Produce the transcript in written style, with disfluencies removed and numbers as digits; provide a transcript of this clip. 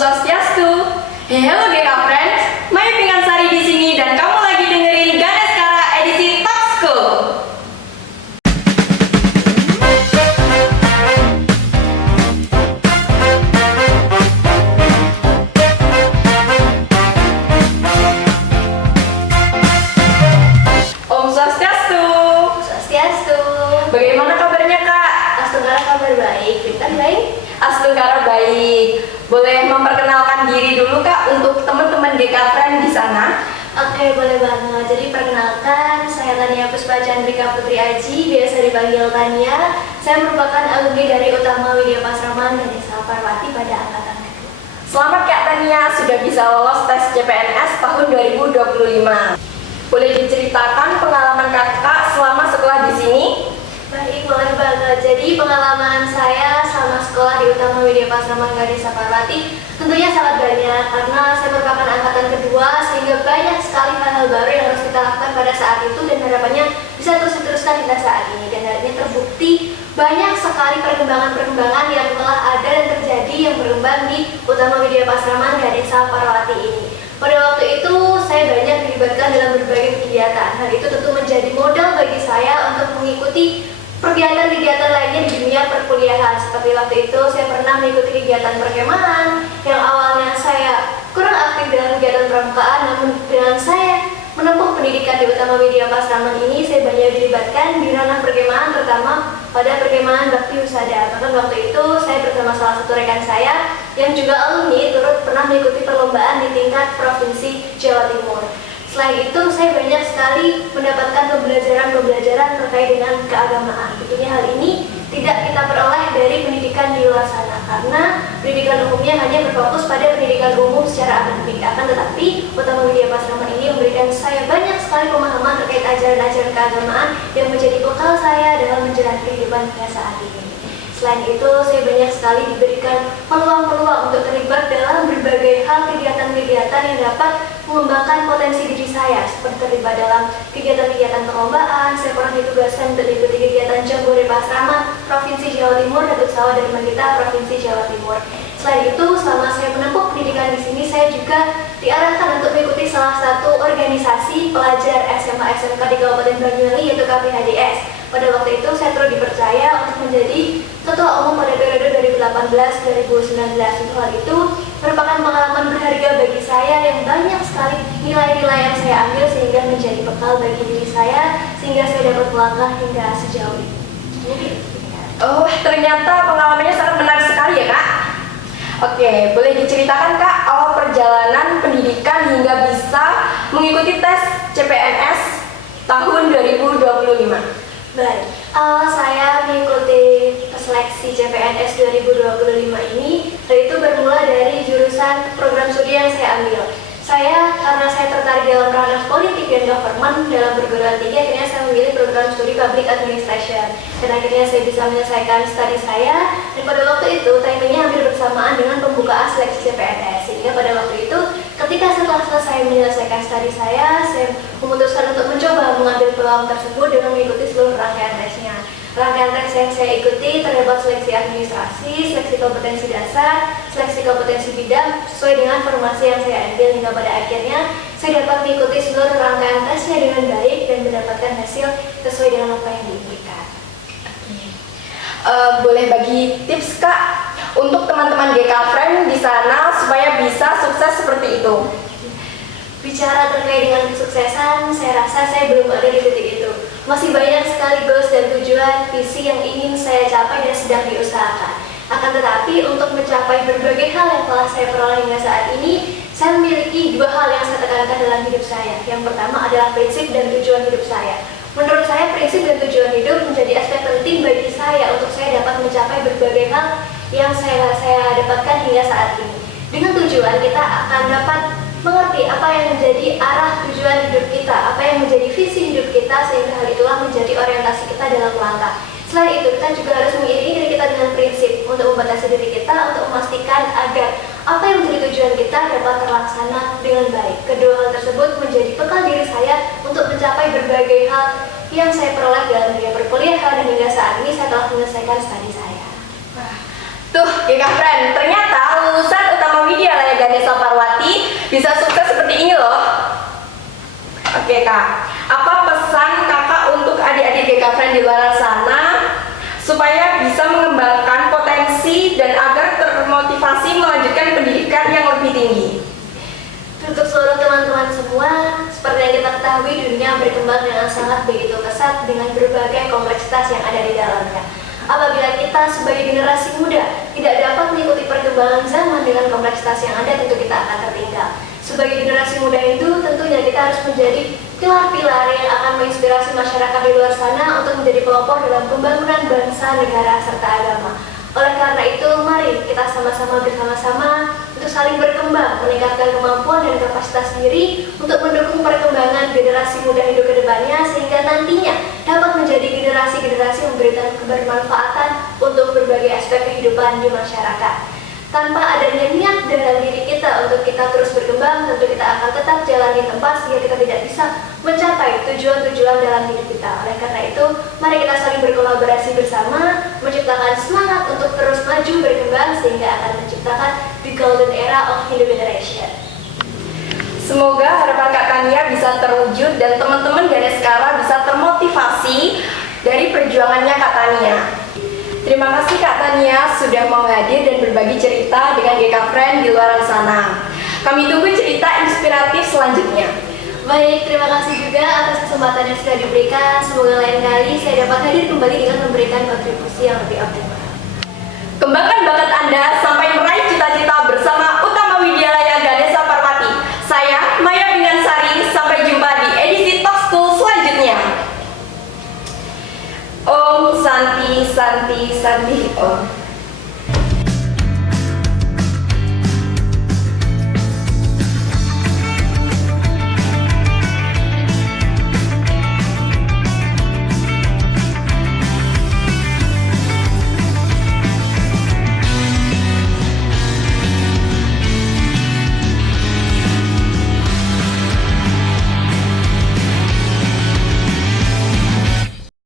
Swastiastu. Hello GK Friends, Mai Pingansari di sini dan kamu lagi dengerin Ganeskara edisi Top School. Om Swastiastu. Swastiastu. Bagaimana kabarnya Kak? Astungkara kabar baik, Pintar baik? Astungkara baik. Boleh memperkenalkan diri dulu Kak untuk teman-teman GK Friend di sana? Oke, boleh banget. Jadi perkenalkan, saya Tania Puspa Chandrika Putri Aji, biasa dipanggil Tania. Saya merupakan alumni dari Utama Widya Pasraman dan Desa Parwati pada angkatan kedua. Selamat Kak Tania, sudah bisa lolos tes CPNS tahun 2025. Boleh diceritakan pengalaman Kakak selama sekolah di sini? Baik, boleh banget. Jadi pengalaman saya selama sekolah di Utama Widya Pasraman Desa Parwati tentunya sangat banyak karena saya merupakan angkatan kedua sehingga banyak sekali hal-hal baru yang harus kita lakukan pada saat itu dan harapannya bisa terus diteruskan hingga saat ini. Dan hal ini terbukti banyak sekali perkembangan-perkembangan yang telah ada dan terjadi yang berkembang di Utama Widya Pasraman Desa Parwati ini. Pada waktu itu saya banyak dilibatkan dalam berbagai kegiatan. Hal itu tentu menjadi modal bagi saya untuk mengikuti kegiatan-kegiatan lainnya di dunia perkuliahan. Seperti waktu itu saya pernah mengikuti kegiatan perkemahan yang awalnya saya kurang aktif dalam kegiatan pramukaan, namun dengan saya menempuh pendidikan di Utama Widya Pasraman ini saya banyak dilibatkan di ranah perkemahan, terutama pada perkemahan bakti husada. Bahkan waktu itu saya bersama salah satu rekan saya yang juga alumni turut pernah mengikuti perlombaan di tingkat provinsi Jawa Timur. Selain itu, saya banyak sekali mendapatkan pembelajaran terkait dengan keagamaan. Tentunya hal ini tidak kita peroleh dari pendidikan di luar sana, karena pendidikan umumnya hanya berfokus pada pendidikan umum secara akademik. Akan tetapi, Utama Widya Pasraman ini memberikan saya banyak sekali pemahaman terkait ajaran-ajaran keagamaan yang menjadi bekal saya dalam menjalani kehidupan hingga saat ini. Selain itu, saya banyak sekali diberikan peluang-peluang untuk terlibat dalam berbagai hal kegiatan-kegiatan yang dapat mengembangkan potensi diri saya, seperti terlibat dalam kegiatan-kegiatan perlombaan. Saya pernah ditugaskan untuk mengikuti kegiatan Jambore Pasraman Provinsi Jawa Timur dan Usaha dan Mandita Provinsi Jawa Timur. Selain itu, selama saya menempuh pendidikan di sini, saya juga diarahkan untuk mengikuti salah satu organisasi pelajar SMA SMK di Kabupaten Banyuwangi, yaitu KPHDS. Pada waktu itu saya turut dipercaya untuk menjadi ketua umum pada periode 2018-2019. Hal itu merupakan pengalaman berharga bagi saya yang banyak sekali nilai-nilai yang saya ambil sehingga menjadi bekal bagi diri saya sehingga saya dapat melangkah hingga sejauh ini. Oh, ternyata pengalamannya sangat menarik sekali ya Kak. Oke, boleh diceritakan Kak awal perjalanan pendidikan hingga bisa mengikuti tes CPNS tahun 2025? Baik, awal saya mengikuti seleksi CPNS 2025 ini, itu bermula dari jurusan program studi yang saya ambil. Karena saya tertarik dalam ranah politik dan government dalam perguruan tinggi, akhirnya saya memilih program studi Public Administration. Dan akhirnya saya bisa menyelesaikan studi saya, dan pada waktu itu timingnya hampir bersamaan dengan pembukaan seleksi CPNS. Sehingga pada waktu itu, ketika setelah selesai menyelesaikan studi saya memutuskan untuk mencoba mengambil peluang tersebut dengan mengikuti seluruh rangkaian tesnya. Rangkaian tes yang saya ikuti terdapat seleksi administrasi, seleksi kompetensi dasar, seleksi kompetensi bidang sesuai dengan formasi yang saya ambil, hingga pada akhirnya saya dapat mengikuti seluruh rangkaian tesnya dengan baik dan mendapatkan hasil sesuai dengan apa yang diinginkan. Boleh bagi tips Kak untuk teman-teman GK Friend di sana supaya bisa sukses seperti itu? Bicara terkait dengan kesuksesan, saya rasa saya belum ada di titik itu. Masih banyak sekali goals dan tujuan, visi yang ingin saya capai dan sedang diusahakan. Akan tetapi untuk mencapai berbagai hal yang telah saya peroleh hingga saat ini, saya memiliki dua hal yang saya tekankan dalam hidup saya. Yang pertama adalah prinsip dan tujuan hidup saya. Menurut saya, prinsip dan tujuan hidup menjadi aspek penting bagi saya untuk saya dapat mencapai berbagai hal yang saya dapatkan hingga saat ini. Dengan tujuan, kita akan dapat mengerti apa yang menjadi arah tujuan hidup kita, apa yang menjadi visi hidup kita, sehingga hal itulah menjadi orientasi kita dalam melangkah. Selain itu, kita juga harus mengiringi diri kita dengan prinsip untuk membatasi diri kita, untuk memastikan agar apa yang menjadi tujuan kita dapat terlaksana dengan baik. Kedua hal tersebut menjadi bekal diri saya untuk mencapai berbagai hal yang saya peroleh dalam dunia perkuliahan, dan hingga saat ini saya telah menyelesaikan studi saya. Tuh, GK Friend, ternyata lulusan Utama Widya Ganesha Parwati bisa sukses seperti ini loh. Oke kak, apa pesan kakak untuk adik-adik GK Friend di luar sana supaya bisa mengembangkan potensi dan agar termotivasi melanjutkan pendidikan yang lebih tinggi? Untuk seluruh teman-teman semua, seperti yang kita ketahui, dunia berkembang dengan sangat begitu pesat dengan berbagai kompleksitas yang ada di dalamnya. Apabila kita sebagai generasi muda tidak dapat mengikuti perkembangan zaman dengan kompleksitas yang ada, tentu kita akan tertinggal. Sebagai generasi muda itu, tentunya kita harus menjadi pilar-pilar yang akan menginspirasi masyarakat di luar sana untuk menjadi pelopor dalam pembangunan bangsa, negara, serta agama. Oleh karena itu, mari kita sama-sama bersama-sama untuk saling berkembang, meningkatkan kemampuan dan kapasitas diri untuk mendukung perkembangan generasi muda Indo ke depannya, sehingga nantinya dapat menjadi generasi-generasi yang memberikan kebermanfaatan untuk berbagai aspek kehidupan di masyarakat. Tanpa adanya niat dalam diri kita untuk kita terus berkembang, tentu kita akan tetap jalan di tempat sehingga kita tidak bisa mencapai tujuan-tujuan dalam hidup kita. Oleh karena itu, mari kita saling berkolaborasi bersama, menciptakan semangat untuk terus maju berkembang sehingga akan menciptakan the golden era of Hindu generation. Semoga harapan Kak Tania bisa terwujud dan teman-teman Ganeskara bisa termotivasi dari perjuangannya Kak Tania. Terima kasih Kak Tania sudah mau hadir dan berbagi cerita dengan GK Friend di luar sana. Kami tunggu cerita inspiratif selanjutnya. Baik, terima kasih juga atas kesempatan yang sudah diberikan. Semoga lain kali saya dapat hadir kembali dengan memberikan kontribusi yang lebih optimal. Kembangkan bakat Anda sampai meraih cita-cita bersama Utama Widyalaya Ganesha Parwati. Saya Maya Bingansari, sampai jumpa di edisi Talk School selanjutnya. Om Santi Santi Santi Om.